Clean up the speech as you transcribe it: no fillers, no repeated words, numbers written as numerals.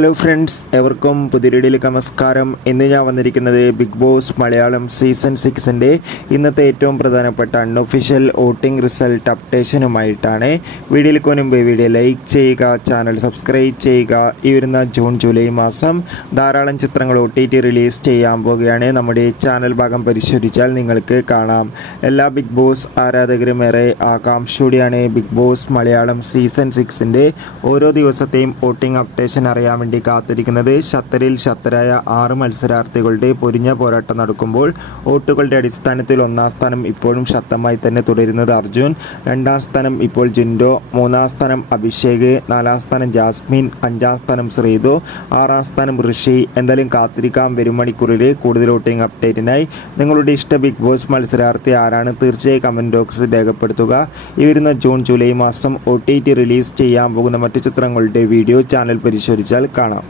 Hello friends, എവർക്കും പുതിയ വീഡിയോയിലേക്ക് നമസ്കാരം. ഇന്ന് ഞാൻ വന്നിരിക്കുന്നത് ബിഗ് ബോസ് മലയാളം സീസൺ 6ൻ്റെ ഇന്നത്തെ ഏറ്റവും പ്രധാനപ്പെട്ട അൺഒഫീഷ്യൽ വോട്ടിംഗ് റിസൾട്ട് അപ്ഡേഷനുമായിട്ടാണ്. വീഡിയോയിലേക്ക് മുൻപ് വീഡിയോ ലൈക്ക് ചെയ്യുക, ചാനൽ സബ്സ്ക്രൈബ് ചെയ്യുക. ഈ വരുന്ന ജൂൺ ജൂലൈ മാസം ധാരാളം ചിത്രങ്ങൾ OTT റിലീസ് ചെയ്യാൻ പോവുകയാണ്. നമ്മുടെ ചാനൽ ഭാഗം പരിശോധിച്ചാൽ നിങ്ങൾക്ക് കാണാം. എല്ലാ ബിഗ് ബോസ് ആരാധകരും ഏറെ ആകാംക്ഷയോടെയാണ് ബിഗ് ബോസ് മലയാളം സീസൺ 6ൻ്റെ ഓരോ ദിവസത്തെയും വോട്ടിംഗ് അപ്ഡേഷൻ അറിയാൻ വേണ്ടി കാത്തിരിക്കുന്നത്. ഷത്തറിൽ ഷത്തരായ 6 മത്സരാർത്ഥികളുടെ പൊരിഞ്ഞ പോരാട്ടം നടക്കുമ്പോൾ വോട്ടുകളുടെ അടിസ്ഥാനത്തിൽ 1ാം സ്ഥാനം ഇപ്പോഴും ശക്തമായി തന്നെ തുടരുന്നത് അർജുൻ, 2ാം സ്ഥാനം ഇപ്പോൾ ജിൻഡോ, 3ാം സ്ഥാനം അഭിഷേക്, 4ാം സ്ഥാനം ജാസ്മിൻ, 5ാം സ്ഥാനം ശ്രീതു, 6ാം സ്ഥാനം ഋഷി. എന്തായാലും കാത്തിരിക്കാം വരും മണിക്കൂറിൽ കൂടുതൽ വോട്ടിംഗ് അപ്ഡേറ്റിനായി. നിങ്ങളുടെ ഇഷ്ട ബിഗ് ബോസ് മത്സരാർത്ഥി ആരാണ്? തീർച്ചയായും കമൻറ്റ് ബോക്സിൽ രേഖപ്പെടുത്തുക. ഈ വരുന്ന ജൂൺ ജൂലൈ മാസം OTT റിലീസ് ചെയ്യാൻ പോകുന്ന മറ്റു ചിത്രങ്ങളുടെ വീഡിയോ ചാനൽ പരിശോധിച്ചാൽ കാണാം.